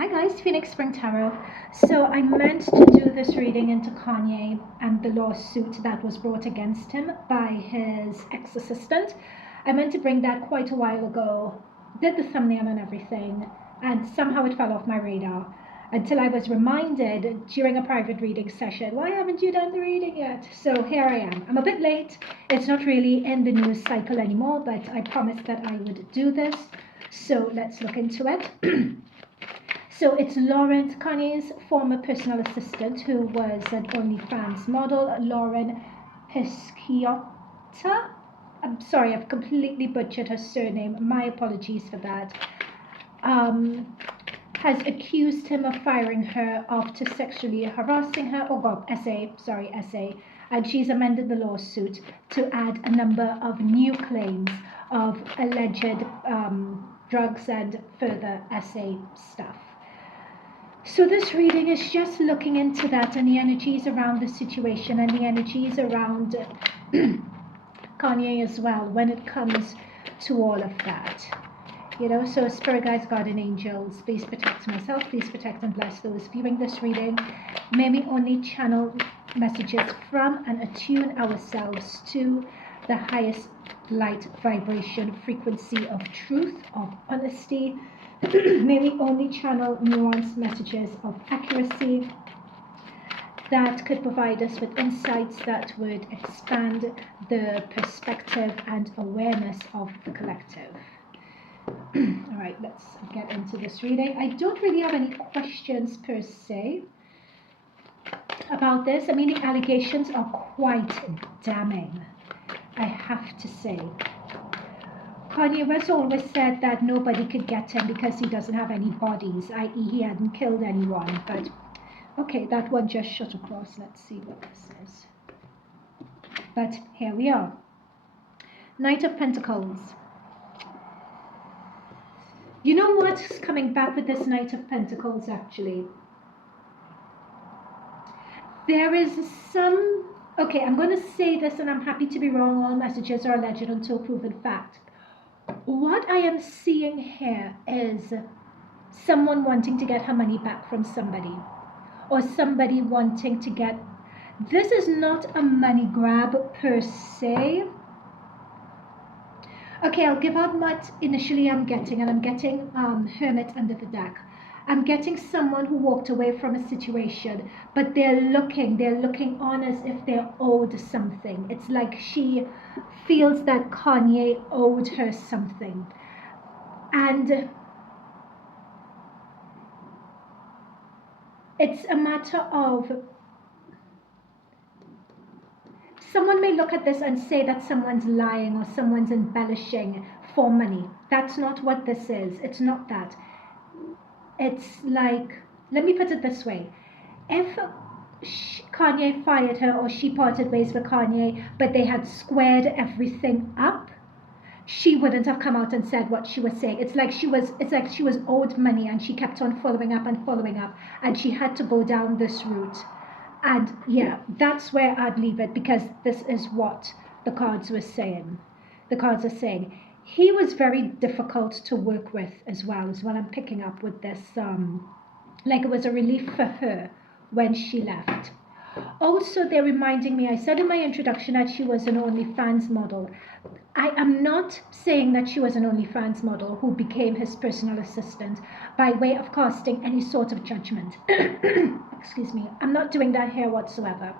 Hi guys, Phoenix Spring Tarot. So I meant to do this reading into Kanye and the lawsuit that was brought against him by his ex-assistant. I meant to bring that quite a while ago, did the thumbnail and everything, and somehow it fell off my radar until I was reminded during a private reading session, why haven't you done the reading yet? So here I am. I'm a bit late. It's not really in the news cycle anymore, but I promised that I would do this. So let's look into it. So it's Lauren, Kanye's former personal assistant, who was an OnlyFans model, Lauren Pisciotta. I'm sorry, I've completely butchered her surname. My apologies for that. Has accused him of firing her after sexually harassing her. Oh God, essay. And she's amended the lawsuit to add a number of new claims of alleged drugs and further essay stuff. So this reading is just looking into that and the energies around the situation and the energies around Kanye as well when it comes to all of that. You know, so spirit guides, guardian angels, please protect myself, please protect and bless those viewing this reading. May we only channel messages from and attune ourselves to the highest light vibration frequency of truth, of honesty. May we only channel nuanced messages of accuracy that could provide us with insights that would expand the perspective and awareness of the collective. All right, let's get into this reading. I don't really have any questions per se about this. I mean, the allegations are quite damning, I have to say. Kanye West always said that nobody could get him because he doesn't have any bodies, i.e. he hadn't killed anyone. But, okay, that one just shot across. Let's see what this is. But here we are. Knight of Pentacles. You know what's coming back with this Knight of Pentacles, actually? There is some... Okay, I'm going to say this, and I'm happy to be wrong. All messages are alleged until proven fact. What I am seeing here is someone wanting to get her money back from somebody, or somebody wanting to get... This is not a money grab per se. Okay, I'll give out what initially I'm getting, and I'm getting Hermit under the deck. I'm getting someone who walked away from a situation, but they're looking on as if they're owed something. It's like she feels that Kanye owed her something. And it's a matter of... Someone may look at this and say that someone's lying or someone's embellishing for money. That's not what this is. It's not that. It's like, let me put it this way. If Kanye fired her or she parted ways with Kanye, but they had squared everything up, she wouldn't have come out and said what she was saying. It's like she was owed money and she kept on following up and she had to go down this route. And yeah, that's where I'd leave it, because this is what the cards were saying. The cards are saying he was very difficult to work with as well, is what I'm picking up with this. Like it was a relief for her when she left. Also, they're reminding me, I said in my introduction that she was an OnlyFans model. I am not saying that she was an OnlyFans model who became his personal assistant by way of casting any sort of judgment. Excuse me. I'm not doing that here whatsoever.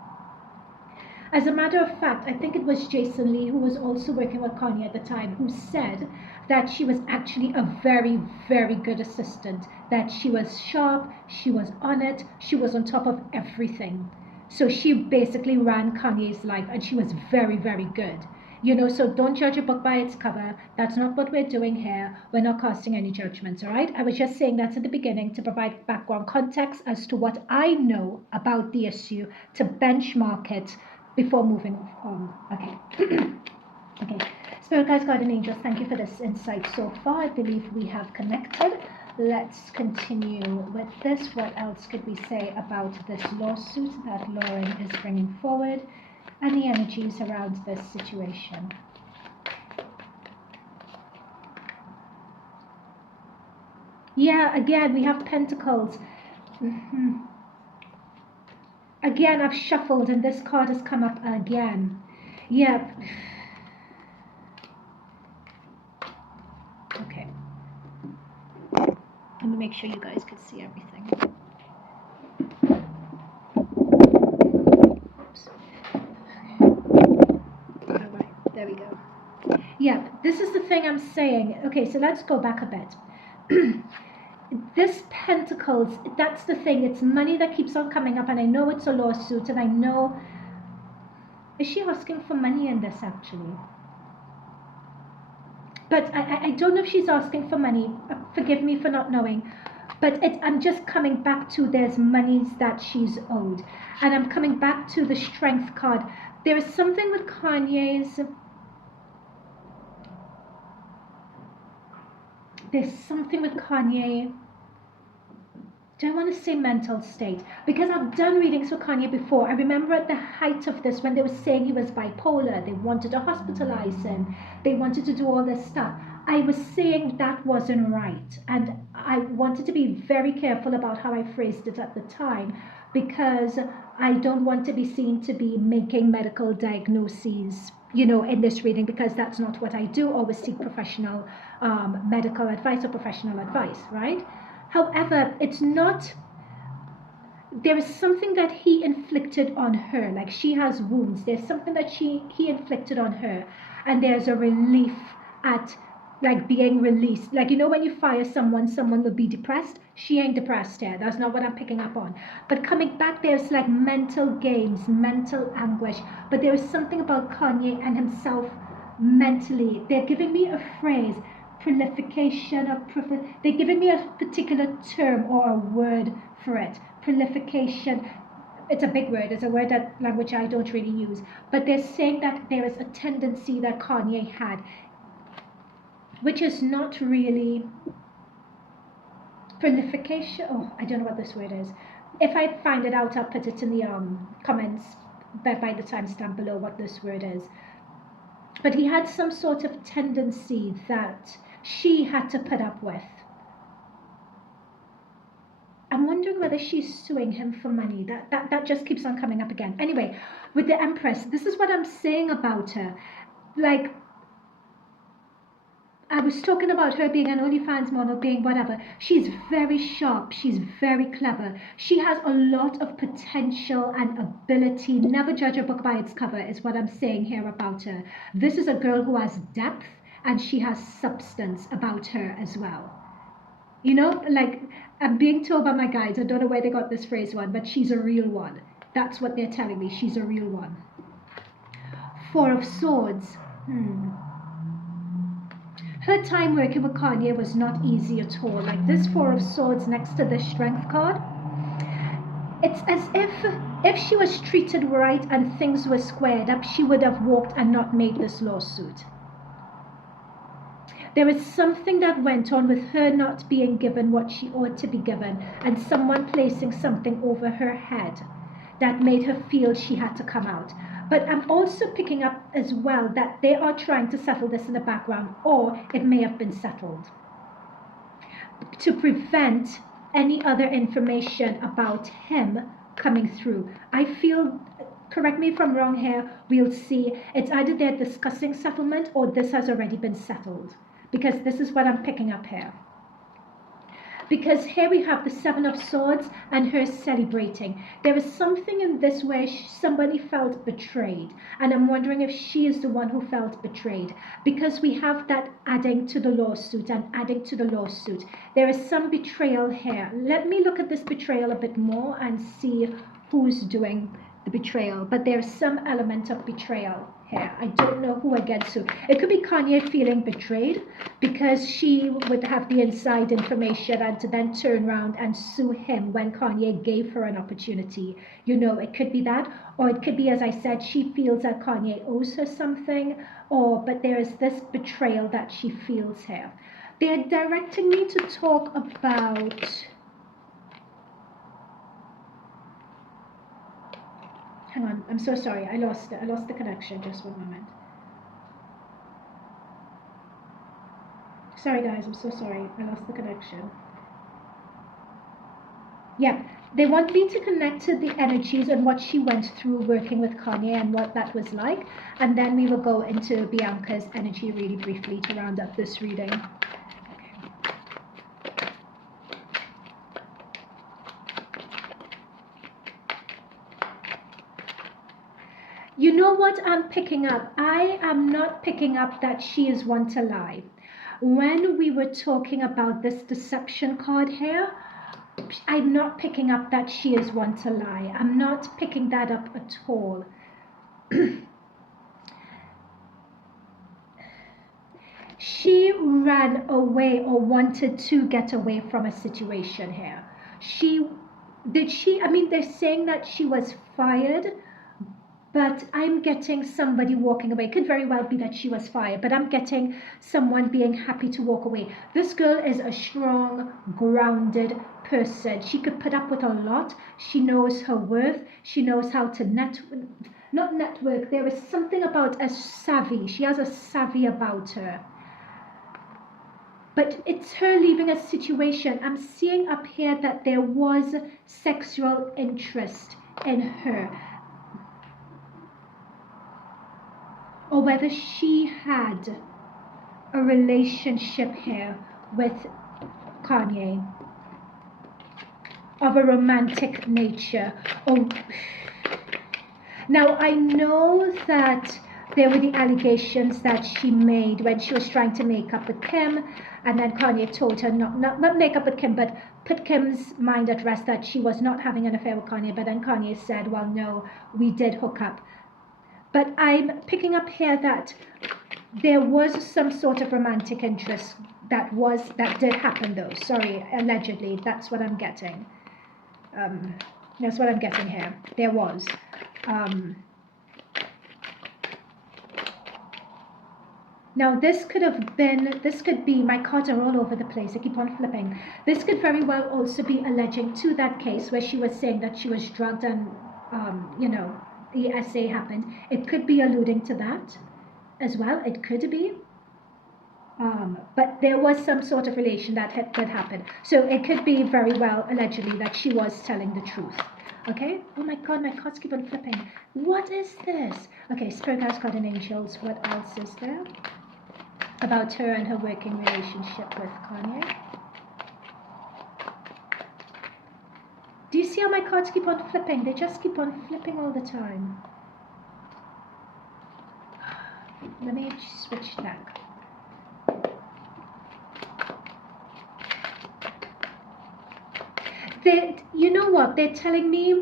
As a matter of fact, I think it was Jason Lee, who was also working with Kanye at the time, who said that she was actually a very, very good assistant, that she was sharp, she was on it, she was on top of everything. So she basically ran Kanye's life, and she was very, very good. You know, so don't judge a book by its cover. That's not what we're doing here. We're not casting any judgments, all right? I was just saying that at the beginning to provide background context as to what I know about the issue, to benchmark it before moving on. Okay. Okay. Spirit guides, guardian angels, thank you for this insight so far. I believe we have connected. Let's continue with this. What else could we say about this lawsuit that Lauren is bringing forward and the energies around this situation? Yeah, again, we have Pentacles. Again, I've shuffled and this card has come up again. Yep. Okay. Let me make sure you guys can see everything. Oops. All right, there we go. Yep, this is the thing I'm saying. Okay, so let's go back a bit. This Pentacles, that's the thing. It's money that keeps on coming up, and I know it's a lawsuit, and I know... Is she asking for money in this, actually? But I don't know if she's asking for money. Forgive me for not knowing. But I'm just coming back to there's monies that she's owed. And I'm coming back to the Strength card. There is something with Kanye's... There's something with Kanye... Do I want to say mental state? Because I've done readings for Kanye before. I remember at the height of this when they were saying he was bipolar. They wanted to hospitalize him. They wanted to do all this stuff. I was saying that wasn't right. And I wanted to be very careful about how I phrased it at the time, because I don't want to be seen to be making medical diagnoses, you know, in this reading, because that's not what I do. Always seek professional medical advice or professional advice, right? However, it's not, there is something that he inflicted on her, like she has wounds. There's something that he inflicted on her, and there's a relief at like being released. Like, you know, when you fire someone will be depressed. She ain't depressed here. That's not what I'm picking up on. But coming back, there's like mental games, mental anguish. But there is something about Kanye and himself mentally. They're giving me a phrase, prolification or they're giving me a particular term or a word for it. Prolification. It's a big word. It's a word that language I don't really use. But they're saying that there is a tendency that Kanye had, which is not really prolification. Oh, I don't know what this word is. If I find it out, I'll put it in the comments by the timestamp below what this word is. But he had some sort of tendency that she had to put up with. I'm wondering whether she's suing him for money. That just keeps on coming up again. Anyway, with the Empress, this is what I'm saying about her. Like, I was talking about her being an OnlyFans model, being whatever. She's very sharp. She's very clever. She has a lot of potential and ability. Never judge a book by its cover is what I'm saying here about her. This is a girl who has depth, and she has substance about her as well. You know, like, I'm being told by my guides, I don't know where they got this phrase one, but she's a real one. That's what they're telling me. She's a real one. Four of Swords. Her time working with Kanye was not easy at all. Like this Four of Swords next to the Strength card. It's as if she was treated right and things were squared up, she would have walked and not made this lawsuit. There is something that went on with her not being given what she ought to be given, and someone placing something over her head that made her feel she had to come out. But I'm also picking up as well that they are trying to settle this in the background, or it may have been settled to prevent any other information about him coming through. I feel, correct me if I'm wrong here, we'll see. It's either they're discussing settlement or this has already been settled, because this is what I'm picking up here. Because here we have the Seven of Swords and her celebrating. There is something in this where somebody felt betrayed. And I'm wondering if she is the one who felt betrayed. Because we have that adding to the lawsuit and adding to the lawsuit. There is some betrayal here. Let me look at this betrayal a bit more and see who's doing the betrayal. But there's some element of betrayal here. I don't know who against who. It could be Kanye feeling betrayed because she would have the inside information and to then turn around and sue him when Kanye gave her an opportunity. You know, it could be that, or it could be, as I said, she feels that Kanye owes her something, but there is this betrayal that she feels here. They're directing me to talk about... Hang on, I'm so sorry. I lost the connection. Just one moment. Sorry guys, I'm so sorry. I lost the connection. Yeah, they want me to connect to the energies and what she went through working with Kanye and what that was like. And then we will go into Bianca's energy really briefly to round up this reading. You know what I'm picking up? I am not picking up that she is one to lie. When we were talking about this deception card here, I'm not picking up that she is one to lie. I'm not picking that up at all. She ran away or wanted to get away from a situation here. I mean, they're saying that she was fired, but I'm getting somebody walking away. It could very well be that she was fired, but I'm getting someone being happy to walk away. This girl is a strong, grounded person. She could put up with a lot. She knows her worth. She knows how to not network. There is something about a savvy. She has a savvy about her. But it's her leaving a situation. I'm seeing up here that there was sexual interest in her. Or whether she had a relationship here with Kanye of a romantic nature. Now I know that there were the allegations that she made when she was trying to make up with Kim, and then Kanye told her not make up with Kim, but put Kim's mind at rest that she was not having an affair with Kanye. But then Kanye said, well, no, we did hook up. But I'm picking up here that there was some sort of romantic interest that did happen though. Sorry, allegedly. That's what I'm getting. That's what I'm getting here. There was. Now this could be, my cards are all over the place, I keep on flipping. This could very well also be alleging to that case where she was saying that she was drugged and, you know, the essay happened. It could be alluding to that as well. It could be. But there was some sort of relation that could happen. So it could be very well allegedly that she was telling the truth. Okay? Oh my God, my cards keep on flipping. What is this? Okay, Spirit Guides, God and Angels. What else is there about her and her working relationship with Kanye? Do you see how my cards keep on flipping? They just keep on flipping all the time. Let me switch deck. You know what? They're telling me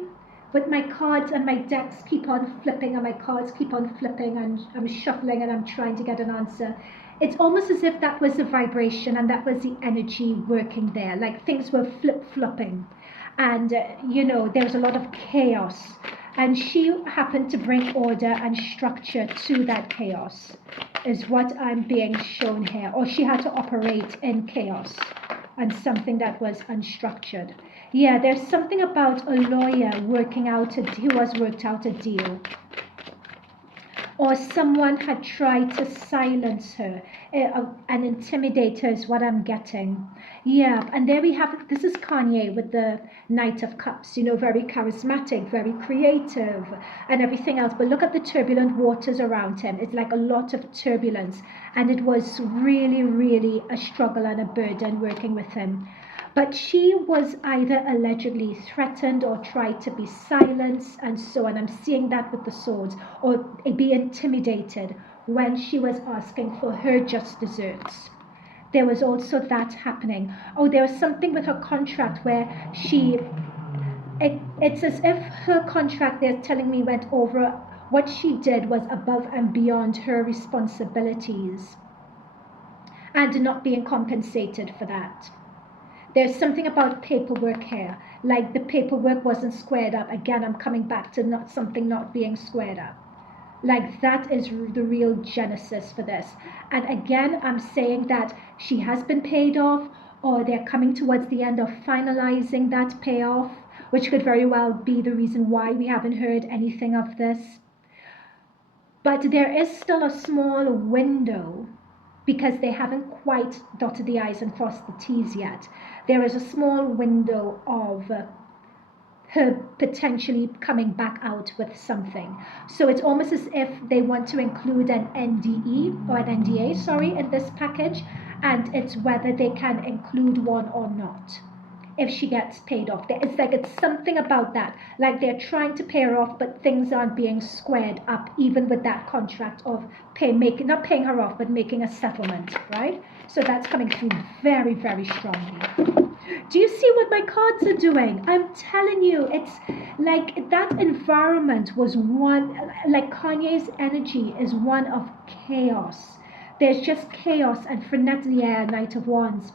with my cards and my decks keep on flipping and my cards keep on flipping and I'm shuffling and I'm trying to get an answer. It's almost as if that was the vibration and that was the energy working there. Like things were flip-flopping. And, you know, there was a lot of chaos. And she happened to bring order and structure to that chaos, is what I'm being shown here. Or she had to operate in chaos and something that was unstructured. Yeah, there's something about a lawyer who has worked out a deal. Or someone had tried to silence her and intimidate her is what I'm getting. Yeah, and there we have, this is Kanye with the Knight of Cups, you know, very charismatic, very creative and everything else. But look at the turbulent waters around him. It's like a lot of turbulence. And it was really, really a struggle and a burden working with him. But she was either allegedly threatened or tried to be silenced and so on. I'm seeing that with the swords. Or be intimidated when she was asking for her just desserts. There was also that happening. Oh, there was something with her contract where it's as if her contract, they're telling me, went over, what she did was above and beyond her responsibilities and not being compensated for that. There's something about paperwork here, like the paperwork wasn't squared up. Again, I'm coming back to something not being squared up. Like that is the real genesis for this. And again, I'm saying that she has been paid off, or they're coming towards the end of finalizing that payoff, which could very well be the reason why we haven't heard anything of this. But there is still a small window, because they haven't quite dotted the I's and crossed the T's yet. There is a small window of her potentially coming back out with something. So it's almost as if they want to include an NDE or an NDA, sorry, in this package, and it's whether they can include one or not if she gets paid off. It's like it's something about that. Like they're trying to pay her off, but things aren't being squared up, even with that contract of not paying her off, but making a settlement, right? So that's coming through very, very strongly. Do you see what my cards are doing? I'm telling you, it's like that environment was one, like Kanye's energy is one of chaos. There's just chaos and frenetic. Yeah, Knight of Wands.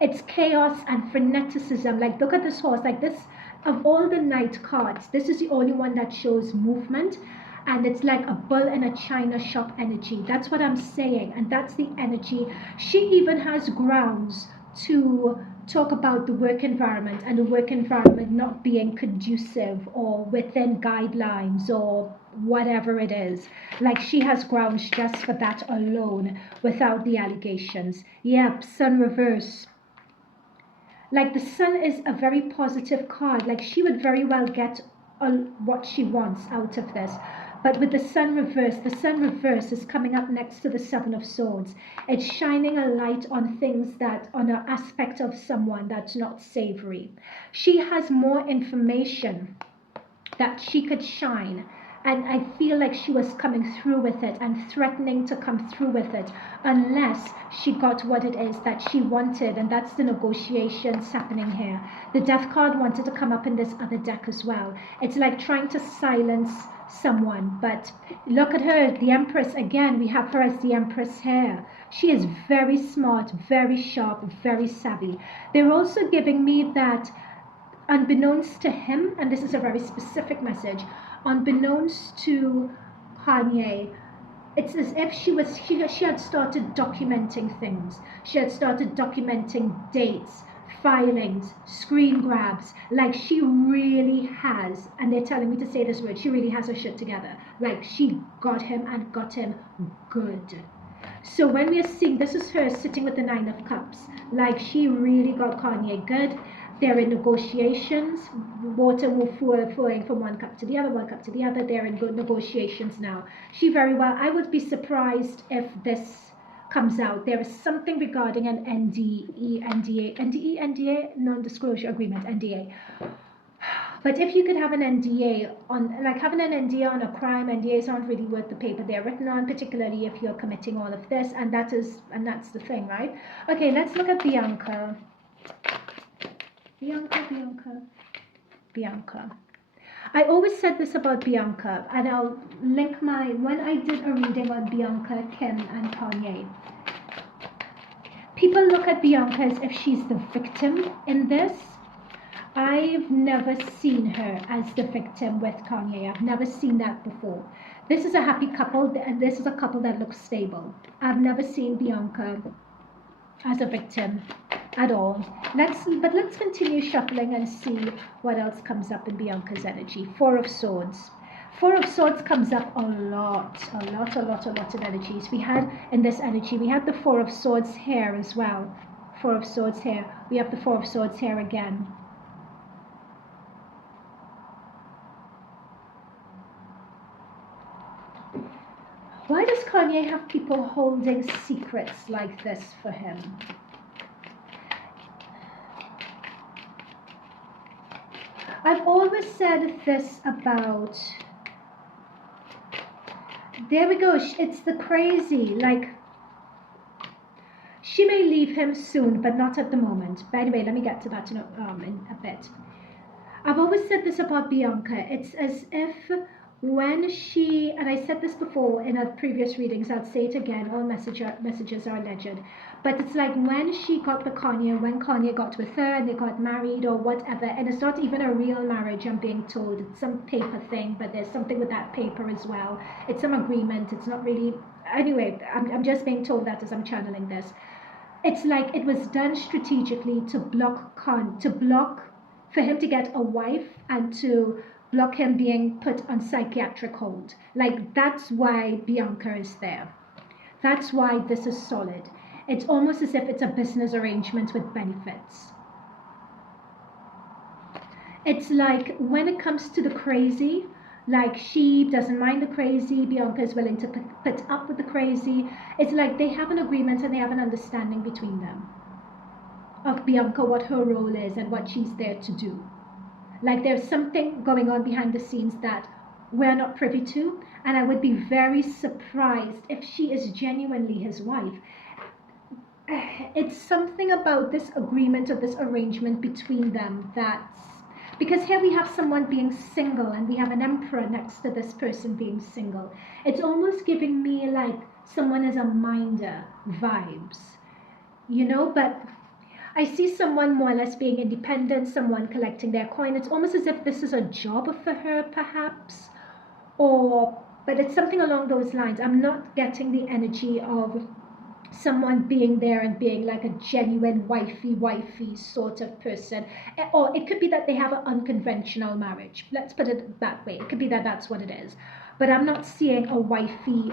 It's chaos and freneticism. Like, look at this horse. Like this, of all the Knight cards, this is the only one that shows movement. And it's like a bull in a china shop energy. That's what I'm saying. And that's the energy. She even has grounds to talk about the work environment and the work environment not being conducive or within guidelines or whatever it is. Like she has grounds just for that alone without the allegations. Yep, Sun reverse. Like the Sun is a very positive card. Like she would very well get what she wants out of this. But with the Sun reverse is coming up next to the Seven of Swords. It's shining a light on things on an aspect of someone that's not savory. She has more information that she could shine. And I feel like she was coming through with it and threatening to come through with it unless she got what it is that she wanted. And that's the negotiations happening here. The Death card wanted to come up in this other deck as well. It's like trying to silence someone. But look at her, the Empress. Again, we have her as the Empress here. She is very smart, very sharp, very savvy. They're also giving me that unbeknownst to him, and this is a very specific message, unbeknownst to Kanye, it's as if she had started documenting things. She had started documenting dates, filings, screen grabs. Like she really has, and they're telling me to say this word, she really has her shit together. Like she got him and got him good. So when we are seeing, this is her sitting with the Nine of Cups. Like she really got Kanye good. They're in negotiations. Water will flowing from one cup to the other, one cup to the other. They're in good negotiations now. She very well, I would be surprised if this comes out. There is something regarding an NDA, non-disclosure agreement, NDA. But if you could have an NDA on, like having an NDA on a crime, NDAs aren't really worth the paper they're written on, particularly if you're committing all of this, and that's the thing, right? Okay, let's look at Bianca. Bianca. I always said this about Bianca, and I'll link when I did a reading on Bianca, Kim, and Kanye. People look at Bianca as if she's the victim in this. I've never seen her as the victim with Kanye. I've never seen that before. This is a happy couple, and this is a couple that looks stable. I've never seen Bianca as a victim at all. Let's continue shuffling and see what else comes up in Bianca's energy. Four of Swords. Four of Swords comes up a lot of energies. We had in this energy, we had the Four of Swords here as well. Four of Swords here. We have the Four of Swords here again. Why does Kanye have people holding secrets like this for him? I've always said this about, there we go, it's the crazy, like, she may leave him soon, but not at the moment. By the way, let me get to that in a bit. I've always said this about Bianca. It's as if when she, and I said this before in our previous readings, I'll say it again, all messages are alleged, but it's like when she got with Kanye, when Kanye got with her and they got married or whatever, and it's not even a real marriage, I'm being told, it's some paper thing, but there's something with that paper as well, it's some agreement, it's not really, anyway, I'm just being told that as I'm channeling this. It's like it was done strategically to block for him to get a wife and to block him being put on psychiatric hold. Like, that's why Bianca is there. That's why this is solid. It's almost as if it's a business arrangement with benefits. It's like when it comes to the crazy, like she doesn't mind the crazy, Bianca is willing to put up with the crazy. It's like they have an agreement and they have an understanding between them of Bianca, what her role is and what she's there to do. Like there's something going on behind the scenes that we're not privy to, and I would be very surprised if she is genuinely his wife. It's something about this agreement or this arrangement between them that's because here we have someone being single and we have an emperor next to this person being single. It's almost giving me like someone is a minder vibes, but I see someone more or less being independent, someone collecting their coin. It's almost as if this is a job for her, perhaps, but it's something along those lines. I'm not getting the energy of someone being there and being like a genuine wifey sort of person. Or it could be that they have an unconventional marriage. Let's put it that way. It could be that that's what it is. But I'm not seeing a wifey,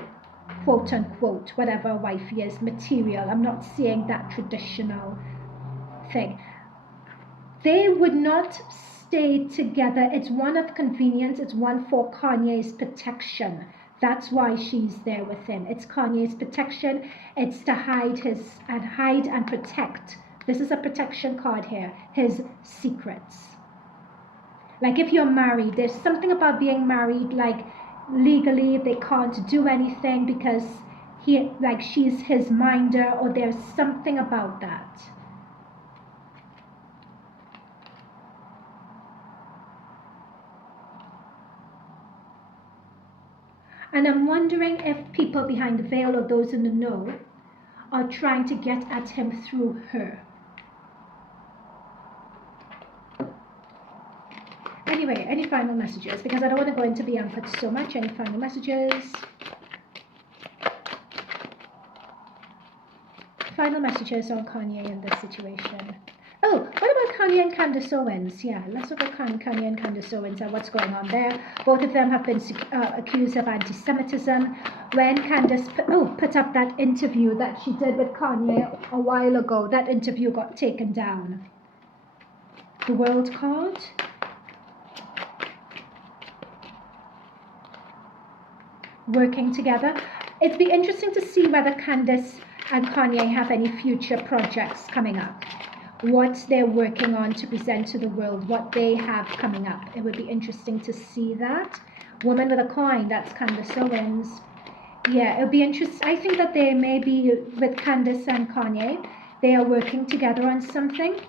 quote unquote, whatever wifey is, material. I'm not seeing that traditional thing. They would not stay together. It's one of convenience. It's one for Kanye's protection. That's why she's there with him. It's Kanye's protection. It's to hide and protect. This is a protection card here. His secrets. Like if you're married, there's something about being married, like legally they can't do anything because she's his minder, or there's something about that. And I'm wondering if people behind the veil or those in the know are trying to get at him through her. Anyway, any final messages? Because I don't want to go into Bianca so much. Any final messages? Final messages on Kanye in this situation. Oh, what about Kanye and Candace Owens? Yeah, let's look at Kanye and Candace Owens and what's going on there. Both of them have been accused of anti-Semitism. When Candace put up that interview that she did with Kanye a while ago, that interview got taken down. The World card. Working together. It'd be interesting to see whether Candace and Kanye have any future projects coming up. What they're working on to present to the world, what they have coming up. It would be interesting to see that. Woman with a coin, that's Candace Owens. Yeah, it would be interesting. I think that they may be, with Candace and Kanye, they are working together on something.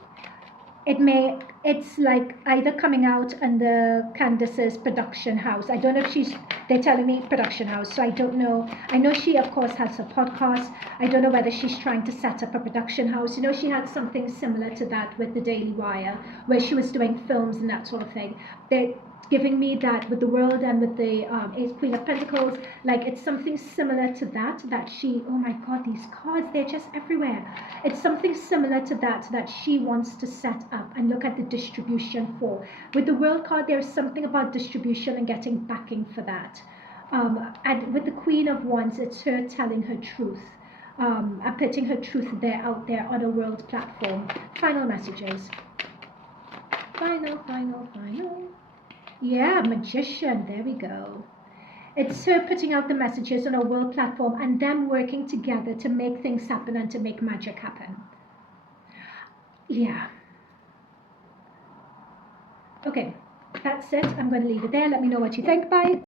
It's like either coming out under Candace's production house. I don't know if they're telling me production house, so I don't know. I know she, of course, has a podcast. I don't know whether she's trying to set up a production house. She had something similar to that with the Daily Wire, where she was doing films and that sort of thing. They're giving me that with the World and with the Queen of Pentacles. Like, it's something similar to that she, oh my God, these cards, they're just everywhere. It's something similar to that she wants to set up and look at the distribution for. With the World card, there's something about distribution and getting backing for that. And with the Queen of Wands, it's her telling her truth. And putting her truth out there on a world platform. Final messages. Final. Yeah, Magician, there we go. It's her putting out the messages on a world platform and them working together to make things happen and to make magic happen. Yeah. Okay, that's it. I'm going to leave it there. Let me know what you think. Bye.